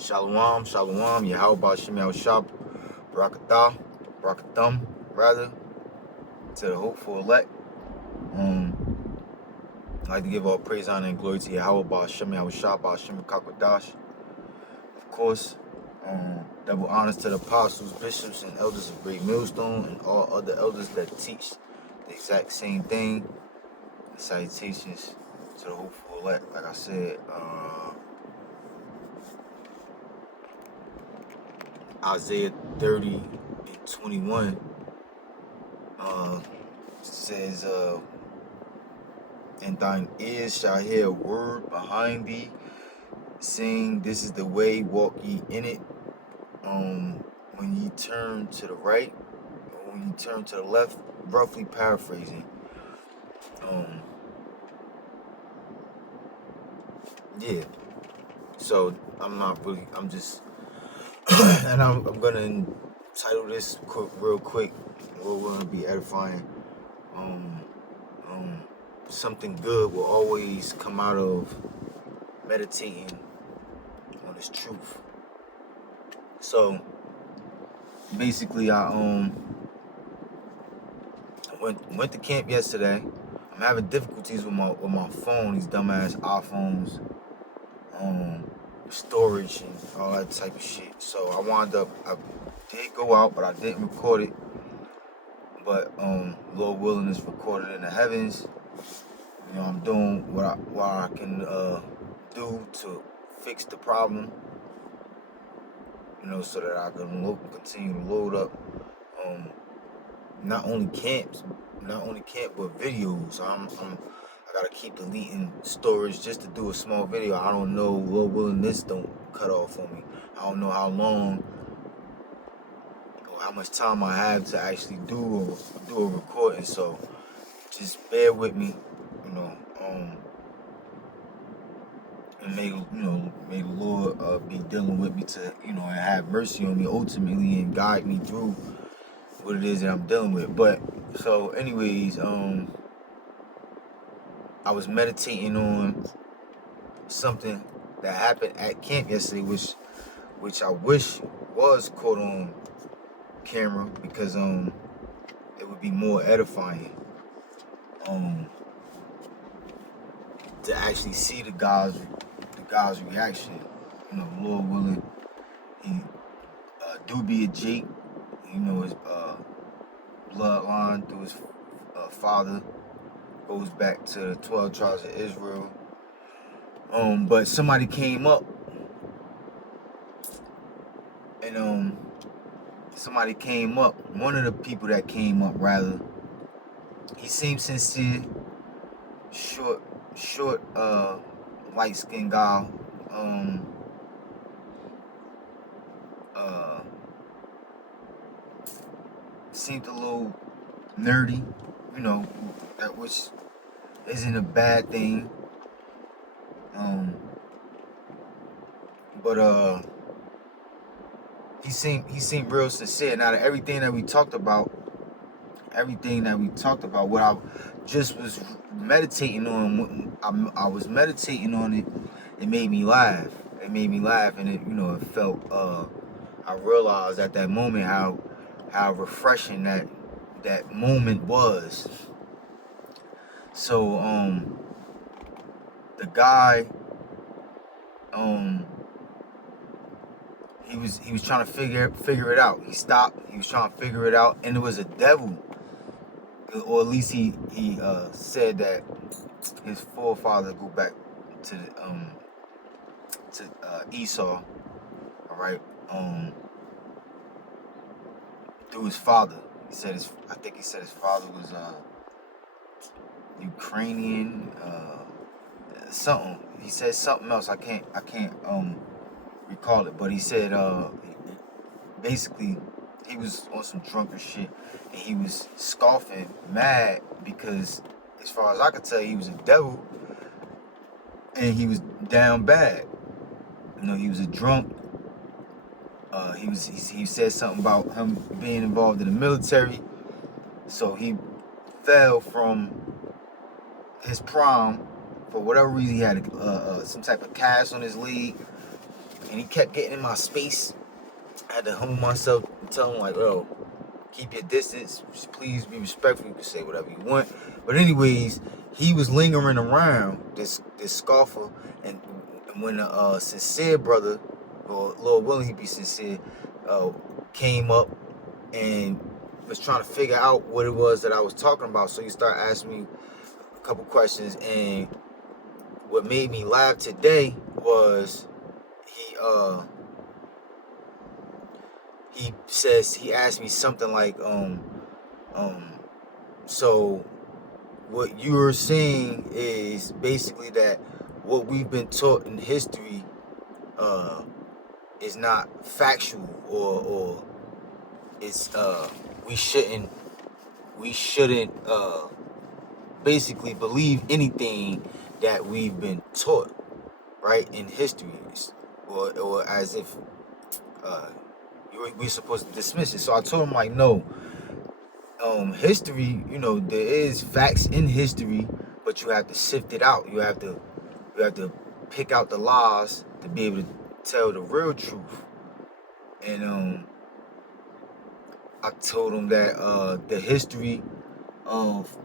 Shalom, shalom, Yahweh Shem Shab, Barakatham, rather, to the hopeful elect. I'd like to give all praise, honor, and glory to Yahweh Shem Shab, Shem Kakwadash. Of course, double honors to the apostles, bishops, and elders of Great Millstone, and all other elders that teach the exact same thing. Salutations to the hopeful elect. Like I said, Isaiah 30:21 says, and thine ears shall hear a word behind thee, saying, this is the way, walk ye in it. When ye turn to the right, or when you turn to the left, roughly paraphrasing. Yeah. So I'm just, and I'm gonna title this real quick. We're gonna be edifying. Something good will always come out of meditating on this truth. So basically, I went to camp yesterday. I'm having difficulties with my phone, these dumbass iPhones, storage and all that type of shit. So I did go out, but I didn't record it. But Lord willing, is recorded in the heavens. You know, I'm doing what I can do to fix the problem. You know, so that I can continue to load up not only camp but videos. I gotta keep deleting storage just to do a small video. I don't know, Lord willing, this don't cut off on me. I don't know how long or how much time I have to actually do a recording. So just bear with me, you know. And may the Lord be dealing with me to, and have mercy on me ultimately and guide me through what it is that I'm dealing with. But so anyways, I was meditating on something that happened at camp yesterday, which I wish was caught on camera, because it would be more edifying to actually see the guy's reaction. Lord willing, he do be a Jake. His bloodline through his father goes back to the 12 tribes of Israel. But somebody came up, and one of the people that came up, rather, he seemed sincere, short, light-skinned guy, seemed a little nerdy, that which isn't a bad thing, but he seemed real sincere. Now, everything that we talked about, what I just was meditating on, I was meditating on it. It made me laugh. And it felt. I realized at that moment how refreshing that moment was. So the guy, he was trying to figure it out. He stopped. He was trying to figure it out, and it was a devil, or at least he said that his forefather go back to Esau. All right, through his father. I think he said his father was Ukrainian, something. He said something else. I can't recall it, but he said basically he was on some drunken shit, and he was scoffing, mad, because as far as I could tell, he was a devil, and he was down bad. He was a drunk. He said something about him being involved in the military, so he fell from his prime for whatever reason. He had some type of cast on his leg, and he kept getting in my space. I had to humble myself and tell him like, "Yo, keep your distance. Please be respectful. You can say whatever you want." But anyways, he was lingering around this scoffer, and when the sincere brother, or Lord willing he be sincere, came up and was trying to figure out what it was that I was talking about. So he started asking me a couple questions, and what made me laugh today was he asked me something like so what you're saying is basically that what we've been taught in history is not factual, or it's we shouldn't basically believe anything that we've been taught, right, in history, or as if we're supposed to dismiss it. So I told him like, no, history, there is facts in history, but you have to sift it out. You have to pick out the lies to be able to tell the real truth. And I told him that the history of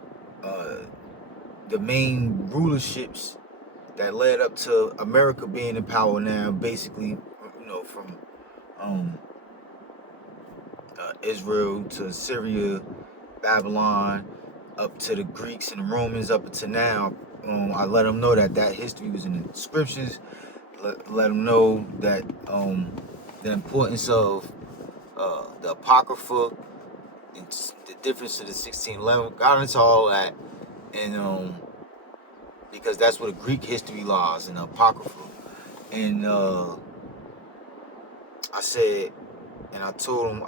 the main rulerships that led up to America being in power now, basically, from Israel to Syria, Babylon, up to the Greeks and the Romans, up to now. I let them know that history was in the scriptures. Let them know that the importance of the Apocrypha, and the difference of the 1611. Got into all that, and because that's where the Greek history lies, in the Apocrypha. And I said, and I told him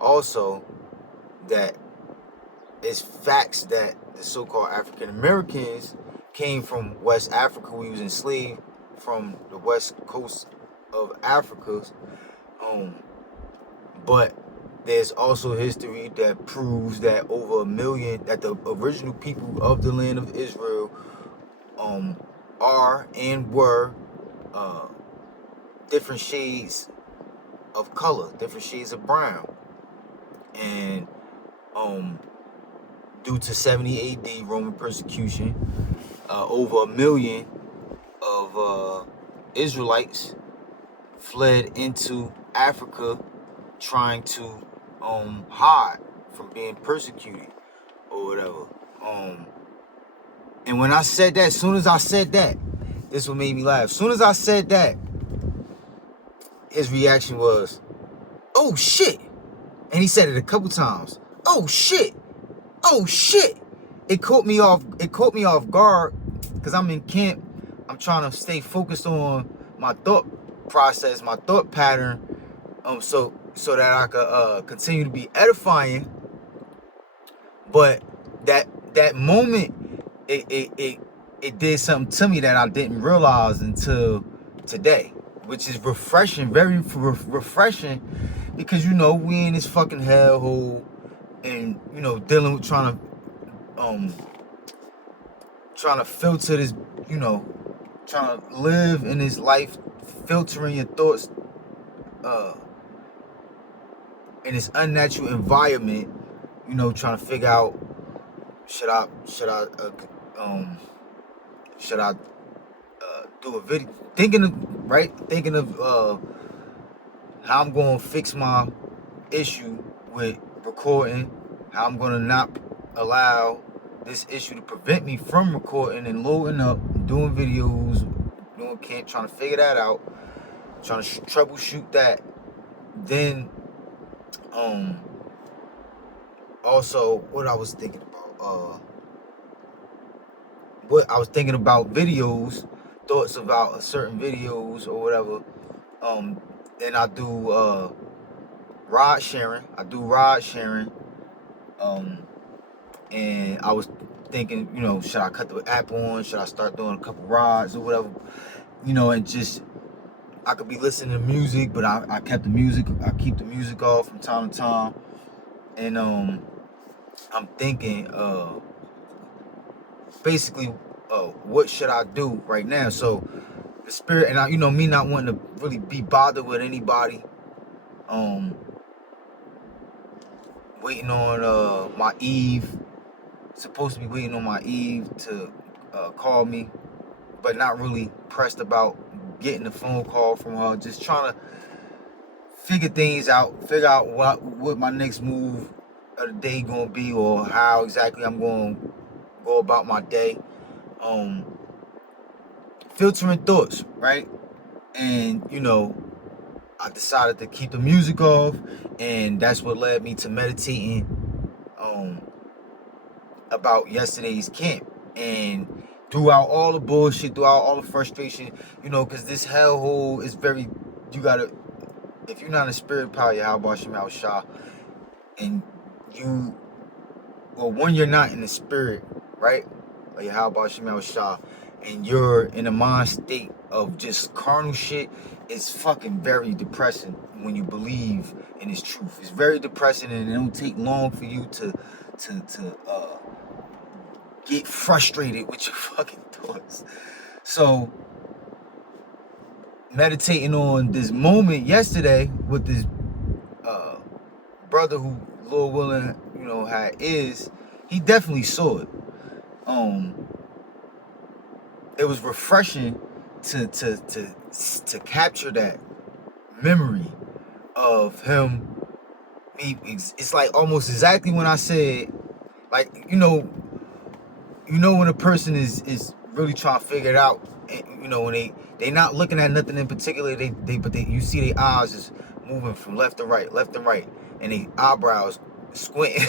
also that it's facts that the so-called African Americans came from West Africa. We was enslaved from the west coast of Africa. But there's also history that proves that over 1 million, that the original people of the land of Israel are and were different shades of color, different shades of brown. And due to 70 AD Roman persecution, over 1 million of Israelites fled into Africa, trying to hide from being persecuted or whatever. And when I said that, as soon as I said that, this what made me laugh. As soon as I said that, his reaction was, "Oh shit!" And he said it a couple times. "Oh shit! Oh shit!" It caught me off guard, because I'm in camp. I'm trying to stay focused on my thought process, my thought pattern, so that I could continue to be edifying. But that moment, it did something to me that I didn't realize until today, which is refreshing, very refreshing, because we in this fucking hellhole, and dealing with trying to filter this, trying to live in this life, filtering your thoughts in this unnatural environment, trying to figure out, should I do a video, thinking of how I'm going to fix my issue with recording, how I'm going to not allow this issue to prevent me from recording and loading up, doing videos, trying to figure that out, trying to troubleshoot that. Then also what I was thinking about videos, thoughts about certain videos or whatever. Then I do ride sharing. And I was thinking, should I cut the app on? Should I start doing a couple rides or whatever? And just, I could be listening to music, but I keep the music off from time to time. And I'm thinking, basically, what should I do right now? So the spirit, and me not wanting to really be bothered with anybody. Waiting on my Eve. Supposed to be waiting on my Eve to call me, but not really pressed about getting a phone call from her. Just trying to figure things out, figure out what my next move of the day gonna be, or how exactly I'm gonna go about my day. Filtering thoughts, right? And I decided to keep the music off, and that's what led me to meditating about yesterday's camp. And throughout all the bullshit, throughout all the frustration, because this hellhole is very, you gotta, if you're not in spirit power, Yahweh Shemal Shah, and when you're not in the spirit, right? Or Yahweh Shemal Shah, and you're in a mind state of just carnal shit, it's fucking very depressing when you believe in its truth. It's very depressing, and it don't take long for you to get frustrated with your fucking thoughts. So, meditating on this moment yesterday with this brother who Lord willing, he definitely saw it. It was refreshing to capture that memory of him. It's like almost exactly when I said, like, when a person is really trying to figure it out, and, when they not looking at nothing in particular, but you see their eyes just moving from left to right, and their eyebrows squinting.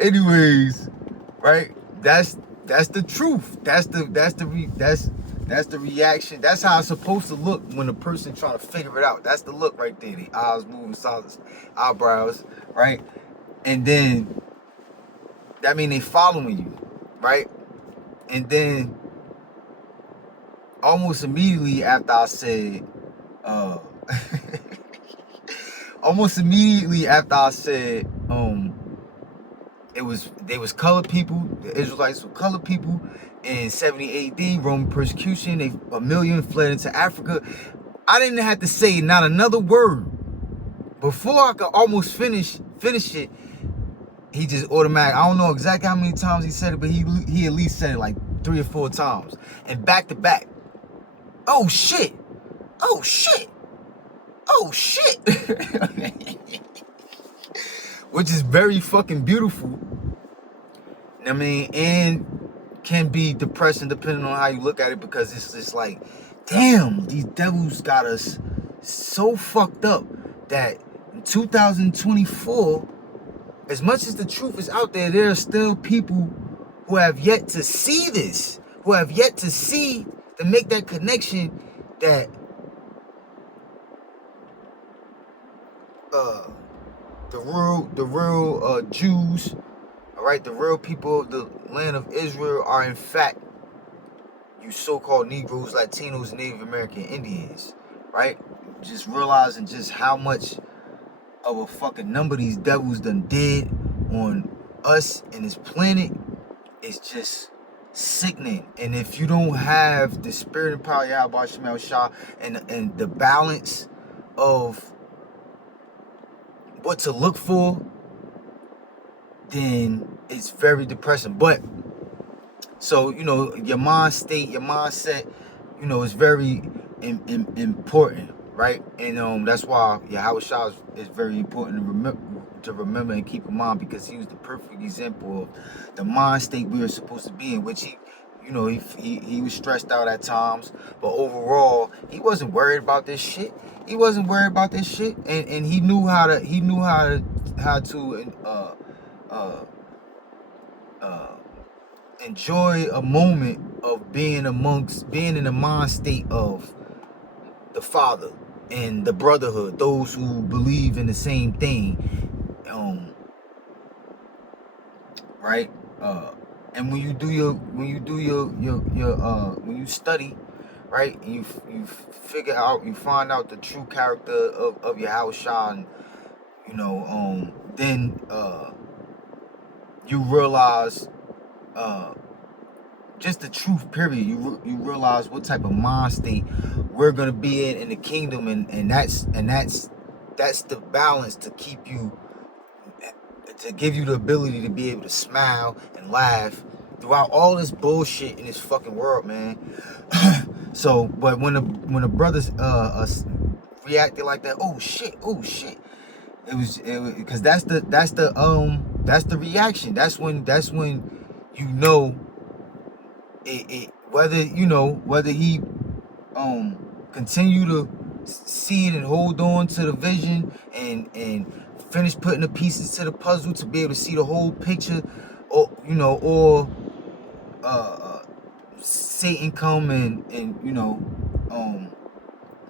Anyways, right? That's the truth. That's the reaction. That's how it's supposed to look when a person trying to figure it out. That's the look right there. The eyes moving, solid eyebrows, right? And then that mean they following you, right? And then almost immediately after I said, they was colored people. The Israelites were colored people in 70 AD, Roman persecution. A million fled into Africa. I didn't have to say not another word before I could almost finish it. He just automatic. I don't know exactly how many times he said it, but he at least said it like 3 or 4 times, and back to back. Oh shit! Oh shit! Oh shit! Which is very fucking beautiful. I mean, and can be depressing depending on how you look at it, because it's just like, damn, these devils got us so fucked up that in 2024, as much as the truth is out there, there are still people who have yet to see this, who have yet to make that connection that the real Jews, all right, the real people of the land of Israel are in fact you so-called Negroes, Latinos, Native American Indians, right? Just realizing just how much of a fucking number these devils done did on us and this planet is just sickening. And if you don't have the spirit and power of Yahweh Shemal Shah and the balance of what to look for, then it's very depressing. But so your mind state, your mindset, is very important, right? And that's why Yahweh Shah is very important to remember and keep in mind, because he was the perfect example of the mind state we were supposed to be in, which he was stressed out at times, but overall he wasn't worried about this shit. He wasn't worried about this shit, and he knew how to enjoy a moment of being in the mind state of the Father and the brotherhood, those who believe in the same thing, right? And when you study, right, and you find out the true character of Yahweh Shah, and then you realize just the truth, period. You realize what type of mind state we're gonna be in the kingdom, and that's the balance to keep you, to give you the ability to be able to smile and laugh throughout all this bullshit in this fucking world, man. So, but when the brothers reacted like that, oh shit, it was because that's the reaction. That's when you know whether he continue to see it and hold on to the vision and finish putting the pieces to the puzzle to be able to see the whole picture, or Satan come and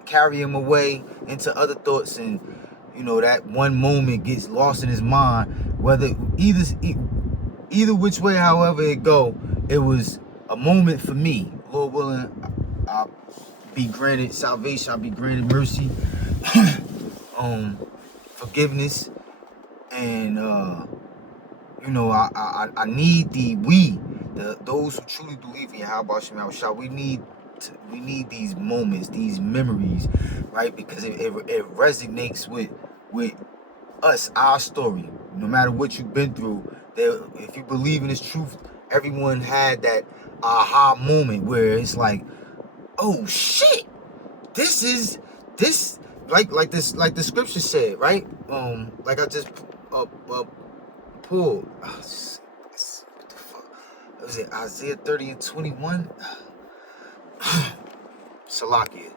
carry him away into other thoughts, and that one moment gets lost in his mind. Whether either which way, however it go, it was a moment for me. Lord willing, I'll be granted salvation. I'll be granted mercy, forgiveness, and I need those who truly believe in Yahweh Shem Shah. We need these moments, these memories, right? Because it resonates with us, our story. No matter what you've been through, if you believe in this truth, everyone had that aha moment where it's like, oh shit, this like the scripture said, right? Like I just pulled. What the fuck? Was it Isaiah 30 and 21? Salakia.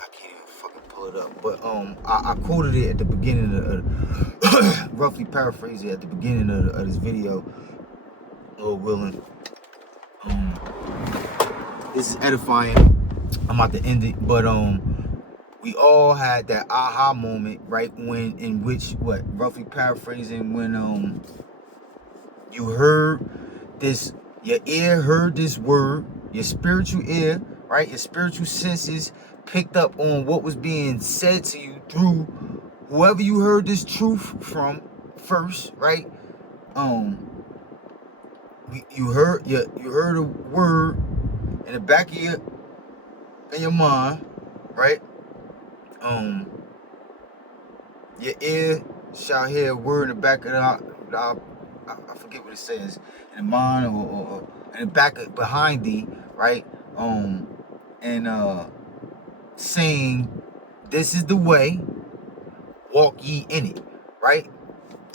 I can't even fucking pull it up. But I quoted it at the beginning of roughly paraphrase it at the beginning of this video. Lord willing. This is edifying. I'm about to end it, but we all had that aha moment, right? In which roughly paraphrasing, when you heard this, your ear heard this word, your spiritual ear, right? Your spiritual senses picked up on what was being said to you through whoever you heard this truth from first, right? You heard a word in the back of your mind, right? Your ear shall hear a word in the back of I forget what it says, in the mind or in the back behind thee, right? Saying, this is the way, walk ye in it, right?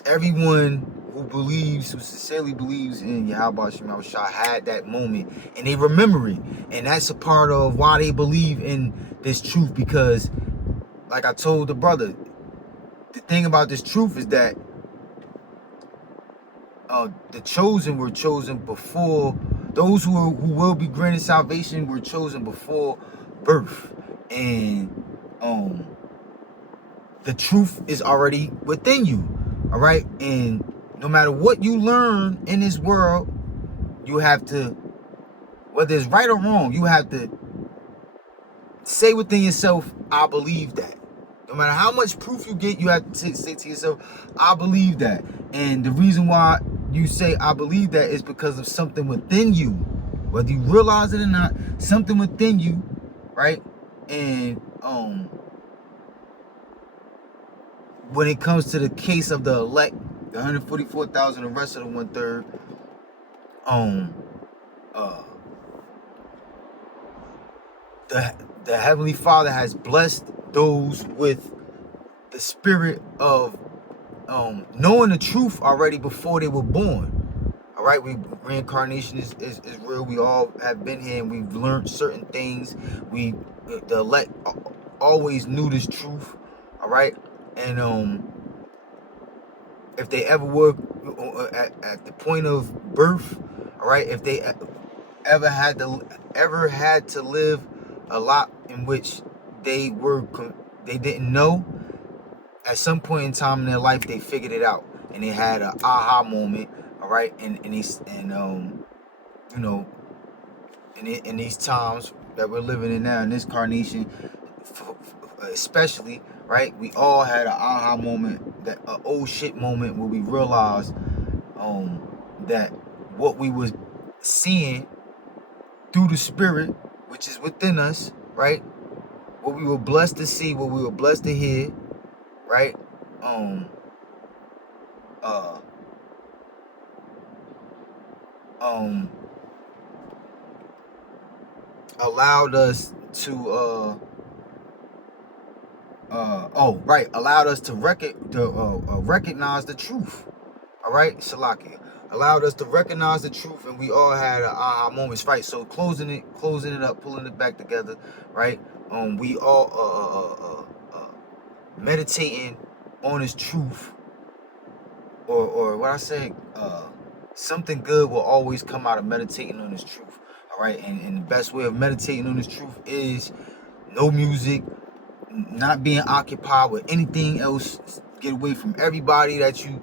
Everyone who sincerely believes in Yahweh Shem Shah had that moment, and they remember it, and that's a part of why they believe in this truth. Because, like I told the brother, the thing about this truth is that the chosen were chosen before, those who will be granted salvation were chosen before birth, and the truth is already within you, all right? And no matter what you learn in this world, you have to, whether it's right or wrong, you have to say within yourself, I believe that. No matter how much proof you get, you have to say to yourself, I believe that. And the reason why you say I believe that is because of something within you, whether you realize it or not, something within you, right? And when it comes to the case of the elect, the 144,000, the rest of the 1/3, the Heavenly Father has blessed those with the spirit of knowing the truth already before they were born. All right, reincarnation is real. We all have been here, and we've learned certain things. The elect always knew this truth. All right, and if they ever were at the point of birth, all right, if they ever had to live a lot in which they didn't know, at some point in time in their life they figured it out, and they had an aha moment, all right, in these times that we're living in now, in this carnation especially, right? We all had an aha moment, that oh shit moment, where we realized that what we was seeing through the spirit, which is within us, right? What we were blessed to see, what we were blessed to hear, right? Um, uh, um, allowed us to allowed us to recognize the truth. All right, Salakia allowed us to recognize the truth, and we all had aha moments, right? So closing it up, pulling it back together, right? We all meditating on His truth, or what I say, something good will always come out of meditating on His truth. All right, and the best way of meditating on His truth is no music, not being occupied with anything else. Get away from everybody that you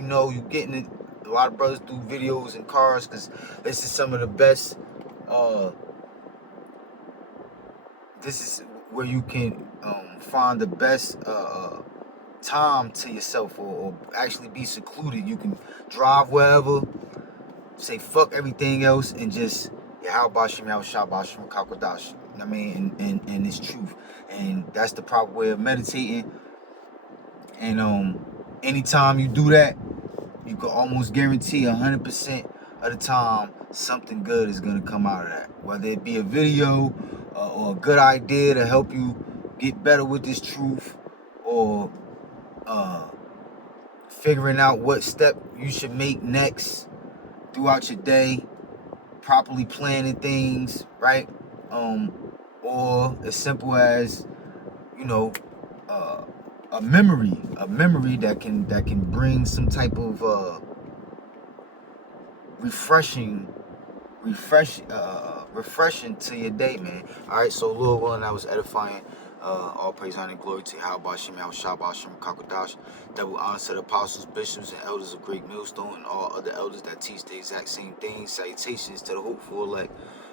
know. You getting it. A lot of brothers do videos in cars because this is some of the best. This is where you can find the best time to yourself, or actually be secluded. You can drive wherever, say fuck everything else, and just Yahabashim, Yahabashim, Kakwadash. I mean, and it's truth, and that's the proper way of meditating. And anytime you do that, you can almost guarantee 100% of the time something good is gonna come out of that. Whether it be a video or a good idea to help you get better with this truth, or figuring out what step you should make next throughout your day, properly planning things, right? Or as simple as, you know, uh, a memory that can bring some type of refreshing to your day, man. All right, so Lil One, that was edifying. All praise, honor, and glory to Yahweh Shem, Yahweh Shabbat Shem, Kakodash. Double honor to the apostles, bishops, and elders of Great Millstone, and all other elders that teach the exact same things. Salutations to the hopeful elect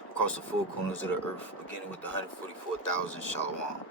across the four corners of the earth, beginning with the 144,000 Shalom.